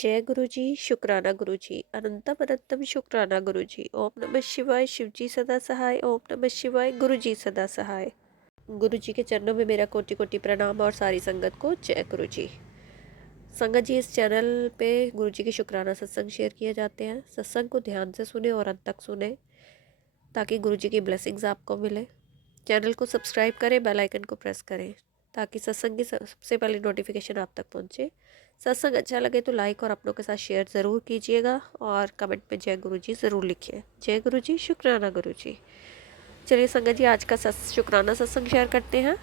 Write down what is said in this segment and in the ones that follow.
जय गुरु जी, शुक्राना गुरु जी, अनंतम अनंतम शुक्राना गुरु जी। ओम नमः शिवाय, शिव जी सदा सहाय। ओम नमः शिवाय, गुरु जी सदा सहाय। गुरु जी के चरणों में मेरा कोटि कोटि प्रणाम और सारी संगत को जय गुरु जी। संगत जी, इस चैनल पे गुरु जी के शुक्राना सत्संग शेयर किए जाते हैं। सत्संग को ध्यान से सुने और अंत तक सुने ताकि गुरु जी की ब्लेसिंग्स आपको मिले। चैनल को सब्सक्राइब करें, बेल आइकन को प्रेस करें ताकि सत्संग की सबसे पहले नोटिफिकेशन आप तक पहुंचे। सत्संग अच्छा लगे तो लाइक और अपनों के साथ शेयर ज़रूर कीजिएगा और कमेंट में जय गुरु जी ज़रूर लिखिए। जय गुरु जी, शुक्राना गुरु जी। चलिए संगत जी, आज का शुक्राना सत्संग शेयर करते हैं।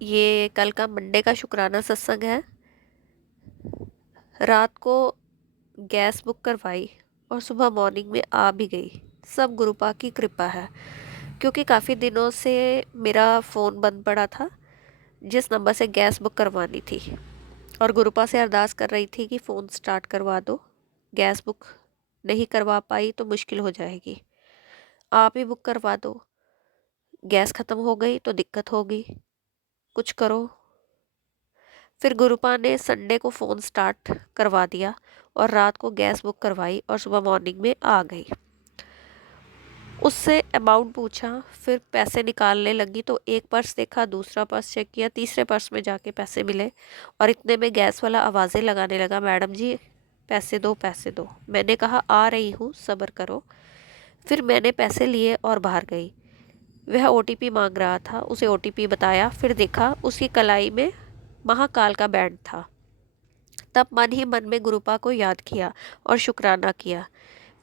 ये कल का मंडे का शुक्राना सत्संग है। रात को गैस बुक करवाई और सुबह मॉर्निंग में आ भी गई। सब गुरुपा की कृपा है, क्योंकि काफ़ी दिनों से मेरा फ़ोन बंद पड़ा था जिस नंबर से गैस बुक करवानी थी, और गुरुपा से अरदास कर रही थी कि फ़ोन स्टार्ट करवा दो। गैस बुक नहीं करवा पाई तो मुश्किल हो जाएगी, आप ही बुक करवा दो। गैस ख़त्म हो गई तो दिक्कत होगी, कुछ करो। फिर गुरुपा ने संडे को फ़ोन स्टार्ट करवा दिया और रात को गैस बुक करवाई और सुबह मॉर्निंग में आ गई। उससे अमाउंट पूछा, फिर पैसे निकालने लगी तो एक पर्स देखा, दूसरा पर्स चेक किया, तीसरे पर्स में जाके पैसे मिले और इतने में गैस वाला आवाज़ें लगाने लगा, मैडम जी पैसे दो पैसे दो। मैंने कहा आ रही हूँ, सब्र करो। फिर मैंने पैसे लिए और बाहर गई। वह ओटीपी मांग रहा था, उसे ओटीपी बताया, फिर देखा उसकी कलाई में महाकाल का बैंड था। तब मन ही मन में गुरुपा को याद किया और शुक्राना किया।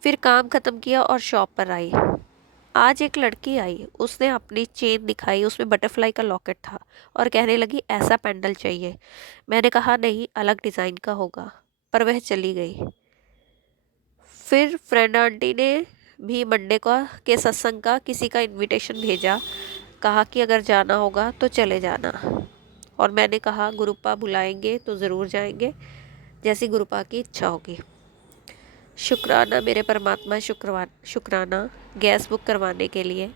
फिर काम ख़त्म किया और शॉप पर आई। आज एक लड़की आई, उसने अपनी चेन दिखाई, उसमें बटरफ्लाई का लॉकेट था और कहने लगी ऐसा पेंडल चाहिए। मैंने कहा नहीं, अलग डिज़ाइन का होगा, पर वह चली गई। फिर फ्रेंड आंटी ने भी मंडे का के सत्संग का किसी का इनविटेशन भेजा, कहा कि अगर जाना होगा तो चले जाना। और मैंने कहा गुरुपा बुलाएंगे तो ज़रूर जाएंगे, जैसी गुरुपा की इच्छा होगी। शुक्राना मेरे परमात्मा, शुक्राना गैस बुक करवाने के लिए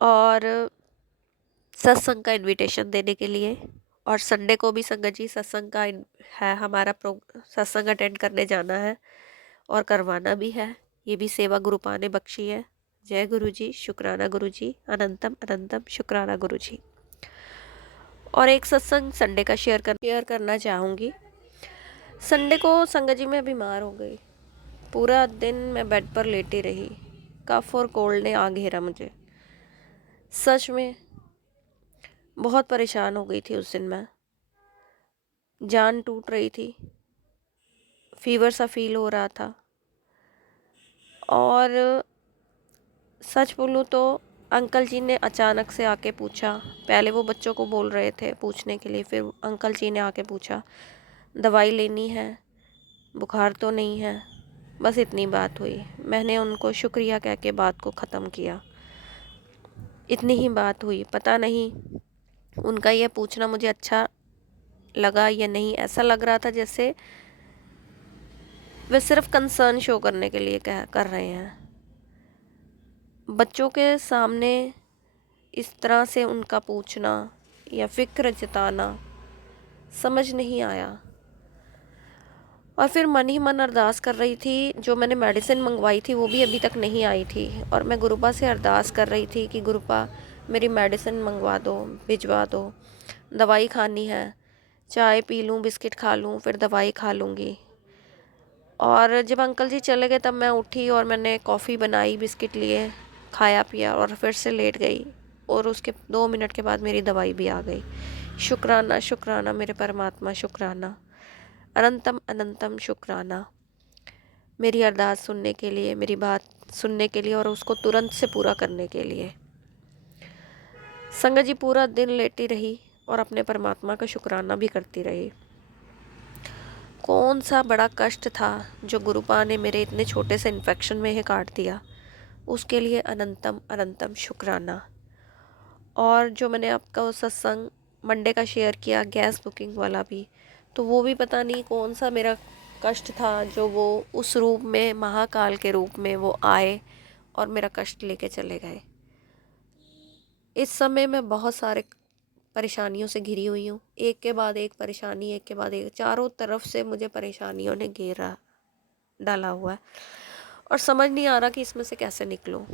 और सत्संग का इनविटेशन देने के लिए। और संडे को भी संगत जी सत्संग का है हमारा सत्संग अटेंड करने जाना है और करवाना भी है। ये भी सेवा गुरुपा ने बख्शी है। जय गुरु जी, शुक्राना गुरु जी, अनंतम अनंतम शुक्राना गुरु जी। और एक सत्संग संडे का शेयर करना चाहूँगी। संडे को संगत जी मैं बीमार हो गई। पूरा दिन मैं बेड पर लेटी रही। कफ और कोल्ड ने आ घेरा मुझे। सच में बहुत परेशान हो गई थी उस दिन मैं। जान टूट रही थी, फीवर सा फील हो रहा था। और सच बोलूँ तो अंकल जी ने अचानक से आके पूछा। पहले वो बच्चों को बोल रहे थे पूछने के लिए, फिर अंकल जी ने आके पूछा दवाई लेनी है, बुखार तो नहीं है। बस इतनी बात हुई। मैंने उनको शुक्रिया कह के बात को ख़त्म किया। इतनी ही बात हुई। पता नहीं उनका यह पूछना मुझे अच्छा लगा या नहीं। ऐसा लग रहा था जैसे वे सिर्फ कंसर्न शो करने के लिए कर रहे हैं। बच्चों के सामने इस तरह से उनका पूछना या फिक्र जताना समझ नहीं आया। और फिर मन ही मन अरदास कर रही थी। जो मैंने मेडिसिन मंगवाई थी वो भी अभी तक नहीं आई थी, और मैं गुरुपा से अरदास कर रही थी कि गुरुपा मेरी मेडिसिन मंगवा दो, भिजवा दो। दवाई खानी है, चाय पी लूँ, बिस्किट खा लूँ, फिर दवाई खा लूँगी। और जब अंकल जी चले गए तब मैं उठी और मैंने कॉफ़ी बनाई, बिस्किट लिए, खाया पिया और फिर से लेट गई। और उसके 2 मिनट के बाद मेरी दवाई भी आ गई। शुक्राना शुक्राना मेरे परमात्मा, शुक्राना अनंतम अनंतम शुक्राना मेरी अरदास सुनने के लिए, मेरी बात सुनने के लिए और उसको तुरंत से पूरा करने के लिए। संगत जी पूरा दिन लेटी रही और अपने परमात्मा का शुक्राना भी करती रही। कौन सा बड़ा कष्ट था जो गुरुपा ने मेरे इतने छोटे से इन्फेक्शन में ही काट दिया, उसके लिए अनंतम अनंतम शुक्राना। और जो मैंने आपका वो सत्संग मंडे का शेयर किया गैस बुकिंग वाला भी, तो वो भी पता नहीं कौन सा मेरा कष्ट था जो वो उस रूप में, महाकाल के रूप में वो आए और मेरा कष्ट लेके चले गए। इस समय मैं बहुत सारे परेशानियों से घिरी हुई हूँ। एक के बाद एक परेशानी, एक के बाद एक, चारों तरफ से मुझे परेशानियों ने घेरा डाला हुआ है और समझ नहीं आ रहा कि इसमें से कैसे निकलूं।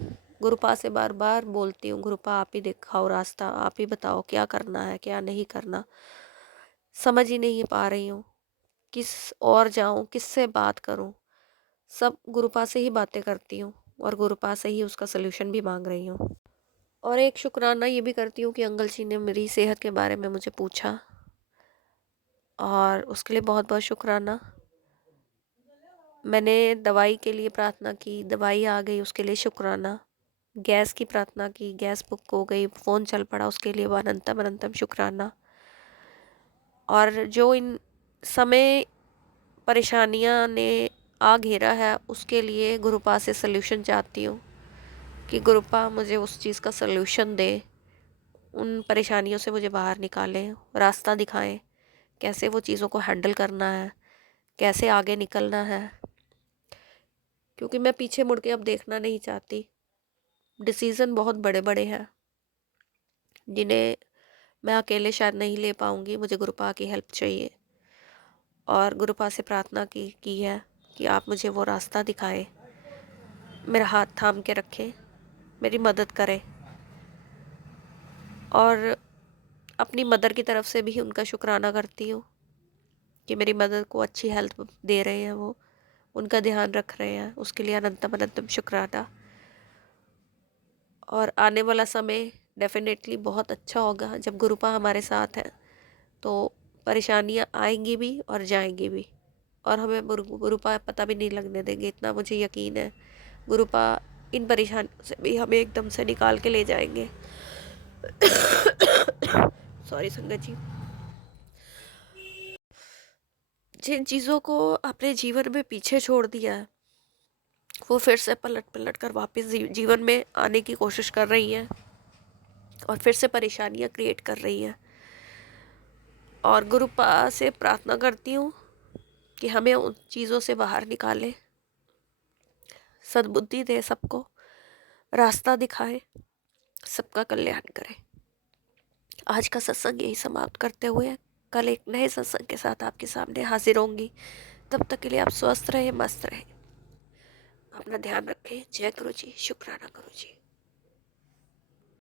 गुरुपा से बार बार बोलती हूँ, गुरुपा आप ही दिखाओ रास्ता, आप ही बताओ क्या करना है क्या नहीं करना। समझ ही नहीं पा रही हूँ किस और जाऊँ, किससे बात करूँ। सब गुरुपा से ही बातें करती हूँ और गुरुपा से ही उसका सलूशन भी मांग रही हूँ। और एक शुक्राना ये भी करती हूँ कि अंकल जी ने मेरी सेहत के बारे में मुझे पूछा और उसके लिए बहुत बहुत शुक्राना। मैंने दवाई के लिए प्रार्थना की, दवाई आ गई, उसके लिए शुक्राना। गैस की प्रार्थना की, गैस बुक हो गई, फ़ोन चल पड़ा, उसके लिए अनंतम अनंतम शुक्राना। और जो इन समय परेशानियां ने आ घेरा है उसके लिए गुरुपा से सल्यूशन चाहती हूँ कि गुरुपा मुझे उस चीज़ का सल्यूशन दे, उन परेशानियों से मुझे बाहर निकालें, रास्ता दिखाएं, कैसे वो चीज़ों को हैंडल करना है, कैसे आगे निकलना है। क्योंकि मैं पीछे मुड़ के अब देखना नहीं चाहती। डिसीज़न बहुत बड़े बड़े हैं जिन्हें मैं अकेले शायद नहीं ले पाऊँगी, मुझे गुरुपा की हेल्प चाहिए। और गुरुपा से प्रार्थना की है कि आप मुझे वो रास्ता दिखाएं, मेरा हाथ थाम के रखें, मेरी मदद करें। और अपनी मदर की तरफ से भी उनका शुक्राना करती हूँ कि मेरी मदर को अच्छी हेल्प दे रहे हैं, वो उनका ध्यान रख रहे हैं, उसके लिए अनंतम अनंतम शुक्राना। और आने वाला समय डेफिनेटली बहुत अच्छा होगा जब गुरुपा हमारे साथ है, तो परेशानियाँ आएंगी भी और जाएंगी भी और हमें गुरुपा पता भी नहीं लगने देंगे, इतना मुझे यकीन है। गुरुपा इन परेशानियों से भी हमें एकदम से निकाल के ले जाएंगे। सॉरी संगत जी। जिन चीज़ों को अपने जीवन में पीछे छोड़ दिया है वो फिर से पलट पलट कर वापस जीवन में आने की कोशिश कर रही हैं और फिर से परेशानियां क्रिएट कर रही हैं। और गुरुपा से प्रार्थना करती हूँ कि हमें उन चीज़ों से बाहर निकाले, सद्बुद्धि दे, सबको रास्ता दिखाए, सबका कल्याण करे। आज का सत्संग यही समाप्त करते हुए कल एक नए सत्संग के साथ आपके सामने हाजिर होंगी। तब तक के लिए आप स्वस्थ रहें, मस्त रहें, अपना ध्यान रखें। जय गुरु जी, शुक्राना गुरु जी।